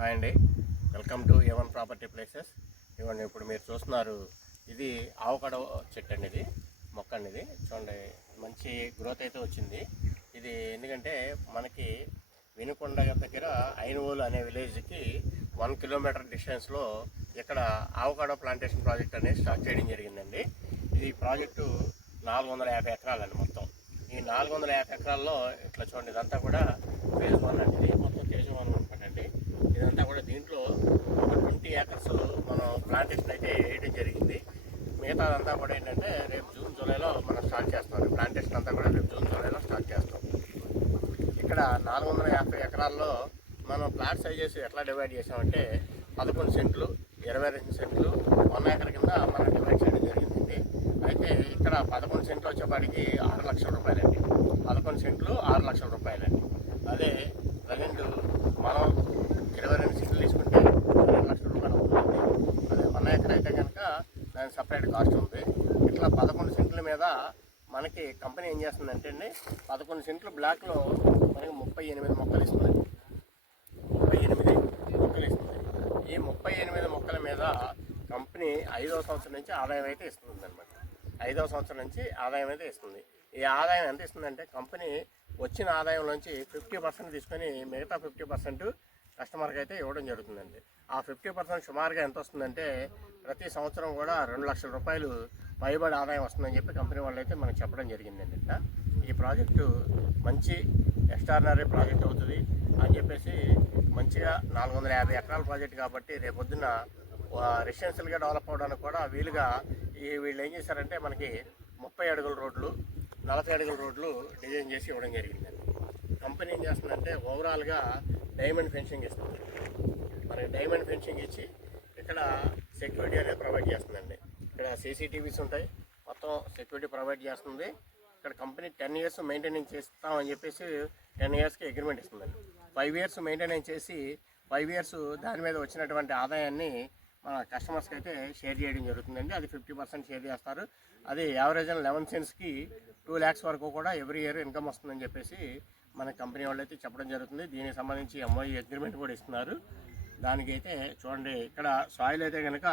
Hi అండి. Welcome to A one property places ఇవ్వండి ఇప్పుడు మీరు చూస్తున్నారు ఇది ఆవకాడ చెట్టు అండి ఇది మొక్క అండి ఇది. చూడండి మంచి గ్రోత్ అయితే వచ్చింది. ఇది ఎందుకంటే మనకి వినుకొండ దగ్గర ఐనవోలు అనే విలేజ్కి వన్ కిలోమీటర్ డిస్టెన్స్లో ఇక్కడ ఆవకాడో ప్లాంటేషన్ ప్రాజెక్ట్ అనేది స్టార్ట్ చేయడం జరిగిందండి. ఇది ప్రాజెక్టు నాలుగు వందల యాభై ఎకరాలండి మొత్తం. ఈ నాలుగు వందల యాభై ఎకరాల్లో ఇట్లా చూడండి ఇదంతా కూడా ఫేజ్ వన్ అండి ఇది మొత్తం ఫేజ్ వన్ అనమాటండి ఇదంతా కూడా దీంట్లో ఒక ట్వంటీ ఏకర్స్ మనం ప్లాంటేషన్ అయితే వేయడం జరిగింది. మిగతాదంతా కూడా ఏంటంటే రేపు జూన్ జూలైలో మనం స్టార్ట్ చేస్తాం. ప్లాంటేషన్ అంతా కూడా రేపు జూన్ జూలైలో స్టార్ట్ చేస్తాం. ఇక్కడ నాలుగు వందల యాభై ఎకరాల్లో మనం ప్లాట్ సైజెస్ ఎట్లా డివైడ్ చేసామంటే పదకొండు సెంట్లు ఇరవై రెండు సెంట్లు వన్ ఏకర్ కింద మనం డివైడ్ చేయడం జరిగిందండి. అయితే ఇక్కడ పదకొండు సెంట్లు వచ్చేపాటికి ఆరు లక్షల రూపాయలండి. పదకొండు సెంట్లు ఆరు లక్షల రూపాయలండి. అదే ప్రజెంట్ మనం ఇరవై రెండు సెంట్లు తీసుకుంటే రెండు లక్షల రూపాయలు అవుతుంది అదే వన్ ఏకర్ అయితే కనుక దానికి సపరేట్ కాస్ట్ ఉంది ఇట్లా పదకొండు సెంట్ల మీద మనకి కంపెనీ ఏం చేస్తుందంటే అండి పదకొండు సెంట్లు బ్లాక్లో మనకి ముప్పై ఎనిమిది మొక్కలు ఇస్తుంది. ముప్పై ఎనిమిది మొక్కలు ఇస్తుంది. ఈ ముప్పై ఎనిమిది మొక్కల మీద కంపెనీ ఐదవ సంవత్సరం నుంచి ఆదాయం అయితే ఇస్తుంది అనమాట ఐదవ సంవత్సరం నుంచి ఆదాయం అయితే ఇస్తుంది. ఈ ఆదాయం ఎంత ఇస్తుందంటే కంపెనీ వచ్చిన ఆదాయం నుంచి ఫిఫ్టీ పర్సెంట్ తీసుకొని మిగతా ఫిఫ్టీ పర్సెంట్ కస్టమర్కి అయితే ఇవ్వడం జరుగుతుందండి. ఆ ఫిఫ్టీ పర్సెంట్ సుమారుగా ఎంత వస్తుందంటే ప్రతి సంవత్సరం కూడా రెండు లక్షల రూపాయలు పైబడి ఆదాయం వస్తుందని చెప్పి కంపెనీ వాళ్ళు అయితే మనకు చెప్పడం జరిగిందండి. ఈ ప్రాజెక్టు మంచి ఎక్స్ట్రాడినరీ ప్రాజెక్ట్ అవుతుంది అని చెప్పేసి మంచిగా నాలుగు వందల యాభై ఎకరాల ప్రాజెక్ట్ కాబట్టి రేపొద్దున రెసిడెన్షియల్గా డెవలప్ అవడానికి కూడా వీలుగా ఈ వీళ్ళు ఏం చేశారంటే మనకి ముప్పై అడుగుల రోడ్లు నలభై అడుగుల రోడ్లు డిజైన్ చేసి ఇవ్వడం జరిగిందండి కంపెనీ ఏం చేస్తుందంటే ఓవరాల్గా డైమండ్ ఫెన్సింగ్ ఇస్తుంది. మనకి డైమండ్ ఫెన్సింగ్ ఇచ్చి ఇక్కడ సెక్యూరిటీ అనేది ప్రొవైడ్ చేస్తుందండి. ఇక్కడ సీసీటీవీస్ ఉంటాయి. మొత్తం సెక్యూరిటీ ప్రొవైడ్ చేస్తుంది. ఇక్కడ కంపెనీ టెన్ ఇయర్స్ మెయింటెనెన్స్ చేస్తామని చెప్పేసి టెన్ ఇయర్స్కి అగ్రిమెంట్ ఇస్తుందండి. ఫైవ్ ఇయర్స్ మెయింటెనెన్స్ చేసి ఫైవ్ ఇయర్స్ దాని మీద వచ్చినటువంటి ఆదాయాన్ని మన కస్టమర్స్కి అయితే షేర్ చేయడం జరుగుతుందండి. అది ఫిఫ్టీ పర్సెంట్ షేర్ చేస్తారు. అది యావరేజ్ లెవెన్ సెంట్స్కి టూ ల్యాక్స్ వరకు కూడా ఎవ్రీ ఇయర్ ఇన్కమ్ వస్తుందని చెప్పేసి మన కంపెనీ వాళ్ళు అయితే చెప్పడం జరుగుతుంది. దీనికి సంబంధించి ఎంఓఈ అగ్రిమెంట్ కూడా ఇస్తున్నారు. దానికైతే చూడండి ఇక్కడ సాయిల్ అయితే కనుక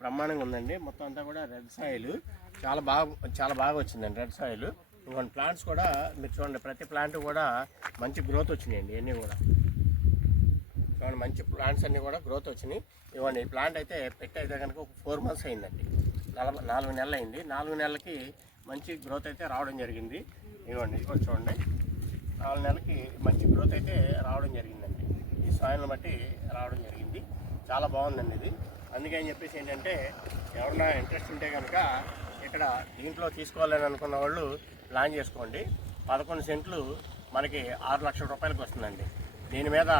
బ్రహ్మాండంగా ఉందండి. మొత్తం అంతా కూడా రెడ్ సాయిల్ చాలా బాగా చాలా బాగా వచ్చిందండి రెడ్ సాయిల్ ఇంకొన్ని ప్లాంట్స్ కూడా మీరు చూడండి ప్రతి ప్లాంట్ కూడా మంచి గ్రోత్ వచ్చినాయండి ఇవన్నీ కూడా. చూడండి మంచి ప్లాంట్స్ అన్నీ కూడా గ్రోత్ వచ్చినాయి. ఇవ్వండి ఈ ప్లాంట్ అయితే పెట్టి అయితే కనుక ఒక ఫోర్ మంత్స్ అయిందండి. నలభై నాలుగు నెలలు అయింది. నాలుగు నెలలకి మంచి గ్రోత్ అయితే రావడం జరిగింది. ఇవ్వండి ఇది చూడండి. నాలుగు నెలలకి మంచి గ్రోత్ అయితే రావడం జరిగిందండి. సాయిల్ని బట్టి రావడం జరిగింది. చాలా బాగుందండి ఇది. అందుకని చెప్పేసి ఏంటంటే ఎవరన్నా ఇంట్రెస్ట్ ఉంటే కనుక ఇక్కడ దీంట్లో తీసుకోవాలని అనుకున్న వాళ్ళు ప్లాన్ చేసుకోండి. పదకొండు సెంట్లు మనకి ఆరు లక్షల రూపాయలకు వస్తుందండి. దీని మీద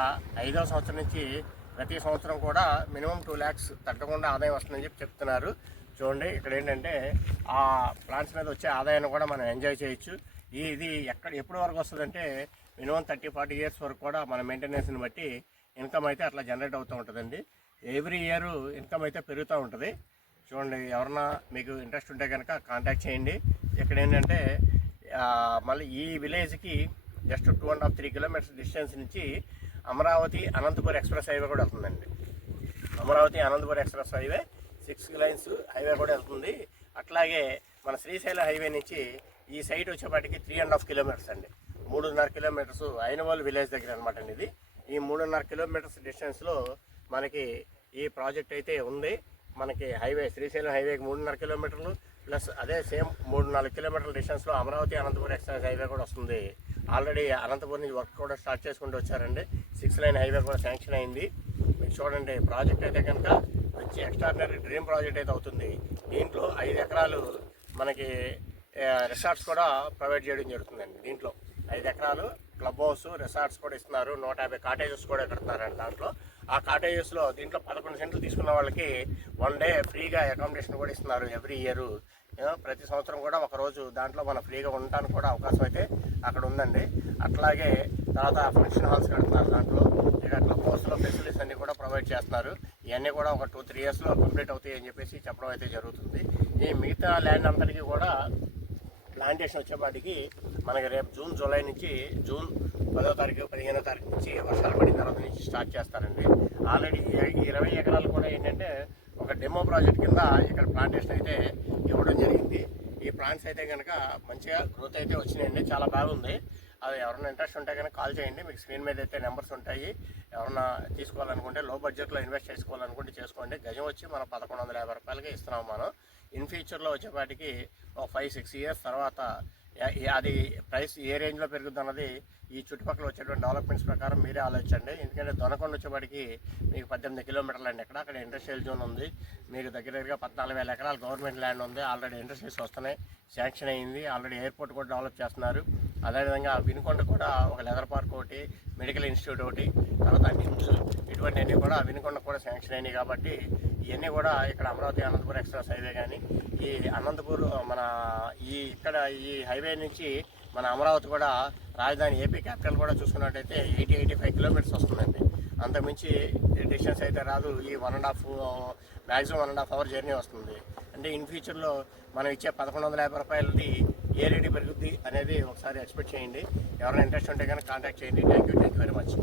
ఐదవ సంవత్సరం నుంచి ప్రతి సంవత్సరం కూడా మినిమం టూ ల్యాక్స్ తగ్గకుండా ఆదాయం వస్తుందని చెప్పి చెప్తున్నారు. చూడండి ఇక్కడ ఏంటంటే ఆ ప్లాంట్స్ మీద వచ్చే ఆదాయాన్ని కూడా మనం ఎంజాయ్ చేయొచ్చు. ఇది ఎక్కడ ఎప్పటి వరకు వస్తుందంటే మినిమం థర్టీ ఫార్టీ ఇయర్స్ వరకు కూడా మన మెయింటెనెన్స్ని బట్టి ఇన్కమ్ అయితే అట్లా జనరేట్ అవుతూ ఉంటుందండి. ఎవ్రీ ఇయర్ ఇన్కమ్ అయితే పెరుగుతూ ఉంటుంది. చూడండి ఎవరన్నా మీకు ఇంట్రెస్ట్ ఉంటే కనుక కాంటాక్ట్ చేయండి. ఇక్కడ ఏంటంటే మళ్ళీ ఈ విలేజ్కి just two and half three kilometres distance నుంచి అమరావతి అనంతపురం ఎక్స్ప్రెస్ హైవే కూడా వెళ్తుందండి. Amaravati Anantapuram express highway six lines highway కూడా వెళ్తుంది. అట్లాగే మన శ్రీశైలం హైవే నుంచి ఈ సైట్ వచ్చేపాటికి త్రీ అండ్ హాఫ్ కిలోమీటర్స్ అండి. మూడున్నర కిలోమీటర్స్ అయినవాళ్ళు విలేజ్ దగ్గర అనమాట అండి ఇది. ఈ మూడున్నర కిలోమీటర్స్ డిస్టెన్స్లో మనకి ఈ ప్రాజెక్ట్ అయితే ఉంది. మనకి హైవే శ్రీశైలం హైవేకి మూడున్నర కిలోమీటర్లు ప్లస్ అదే సేమ్ మూడు నాలుగు కిలోమీటర్ల డిస్టెన్స్లో అమరావతి అనంతపురం ఎక్స్ప్రెస్ హైవే కూడా వస్తుంది. ఆల్రెడీ అనంతపురం నుంచి వర్క్ కూడా స్టార్ట్ చేసుకుంటూ వచ్చారండి. సిక్స్ లైన్ హైవే కూడా శాంక్షన్ అయింది. మీరు చూడండి ప్రాజెక్ట్ అయితే కనుక మంచి ఎక్స్ట్రాడినరీ డ్రీమ్ ప్రాజెక్ట్ అయితే అవుతుంది. దీంట్లో ఐదు ఎకరాలు మనకి రిసార్ట్స్ కూడా ప్రొవైడ్ చేయడం జరుగుతుందండి దీంట్లో. ఐదు ఎకరాలు క్లబ్ హౌస్ రిసార్ట్స్ కూడా ఇస్తున్నారు. నూట యాభై కాటేజెస్ కూడా కడుతున్నారండి దాంట్లో. ఆ కాటేజెస్లో దీంట్లో పదకొండు సెంట్లు తీసుకున్న వాళ్ళకి వన్ డే ఫ్రీగా అకామిడేషన్ కూడా ఇస్తున్నారు ఎవ్రీ ఇయర్. ప్రతి సంవత్సరం కూడా ఒక రోజు దాంట్లో మనం ఫ్రీగా ఉండడానికి కూడా అవకాశం అయితే అక్కడ ఉందండి. అట్లాగే తర్వాత ఫంక్షన్ హాల్స్ కడుతున్నారు దాంట్లో. ఇక క్లబ్ హౌస్లో ఫెసిలిటీస్ అన్నీ కూడా ప్రొవైడ్ చేస్తున్నారు. ఇవన్నీ కూడా ఒక టూ త్రీ ఇయర్స్లో కంప్లీట్ అవుతాయి అని చెప్పేసి చెప్పడం అయితే జరుగుతుంది. ఈ మిగతా ల్యాండ్ అంతటికీ కూడా ప్లాంటేషన్ వచ్చేపాటికి మనకి రేపు జూన్ జూలై నుంచి జూన్ పదో తారీఖు పదిహేనో తారీఖు నుంచి వర్షాలు పడిన తర్వాత నుంచి స్టార్ట్ చేస్తారండి. ఆల్రెడీ ఇరవై ఎకరాలు కూడా ఏంటంటే ఒక డెమో ప్రాజెక్ట్ కింద ఇక్కడ ప్లాంటేషన్ అయితే ఇవ్వడం జరిగింది. ఈ ప్లాంట్స్ అయితే కనుక మంచిగా గ్రోత్ అయితే వచ్చినాయండి చాలా బాగుంది. అది ఎవరైనా ఇంట్రెస్ట్ ఉంటే కానీ కాల్ చేయండి. మీకు స్క్రీన్ మీద అయితే నెంబర్స్ ఉంటాయి. ఎవరైనా తీసుకోవాలనుకుంటే లో బడ్జెట్లో ఇన్వెస్ట్ చేసుకోవాలనుకుంటే చేసుకోండి. గజం వచ్చి మనం పదకొండు వందల యాభై రూపాయలకి ఇస్తున్నాం మనం. ఇన్ ఫ్యూచర్లో వచ్చేపాటికి ఒక ఫైవ్ సిక్స్ ఇయర్స్ తర్వాత అది ప్రైస్ ఏ రేంజ్లో పెరుగుతుంది అన్నది ఈ చుట్టుపక్కల వచ్చేటువంటి డెవలప్మెంట్స్ ప్రకారం మీరే ఆలోచించండి. ఎందుకంటే దొనకొండ వచ్చేపాటికి మీకు పద్దెనిమిది కిలోమీటర్లు అండి ఇక్కడ అక్కడ ఇండస్ట్రియల్ జోన్ ఉంది. మీకు దగ్గర దగ్గరగా పద్నాలుగు వేల ఎకరాలు గవర్నమెంట్ ల్యాండ్ ఉంది. ఆల్రెడీ ఇండస్ట్రీస్ వస్తున్నాయి. శాంక్షన్ అయింది. ఆల్రెడీ ఎయిర్పోర్ట్ కూడా డెవలప్ చేస్తున్నారు. అదేవిధంగా వినుకొండ కూడా ఒక లెదర్ పార్క్ ఒకటి మెడికల్ ఇన్స్టిట్యూట్ ఒకటి తర్వాత నిమ్స్ ఇటువంటివన్నీ కూడా వినుకొండ కూడా శాంక్షన్ అయినాయి కాబట్టి ఇవన్నీ కూడా ఇక్కడ అమరావతి అనంతపురం ఎక్స్ప్రెస్ హైవే కానీ ఈ అనంతపూర్ మన ఈ ఇక్కడ ఈ హైవే నుంచి మన అమరావతి కూడా రాజధాని ఏపీ క్యాపిటల్ కూడా చూసుకున్నట్టయితే ఎయిటీ ఎయిటీ ఫైవ్ కిలోమీటర్స్ వస్తుందండి. అంతకుమించి డిస్టెన్స్ అయితే రాదు. ఈ one and half maximum one and half hour journey వస్తుంది. అంటే ఇన్ ఫ్యూచర్లో మనం ఇచ్చే పదకొండు వందల యాభై రూపాయలది ఏ రేటు పెరుగుద్ది అనేది ఒకసారి ఎక్స్పెక్ట్ చేయండి. ఎవరైనా ఇంట్రెస్ట్ ఉంటే కనుక కాంటాక్ట్ చేయండి. Thank you thank you very much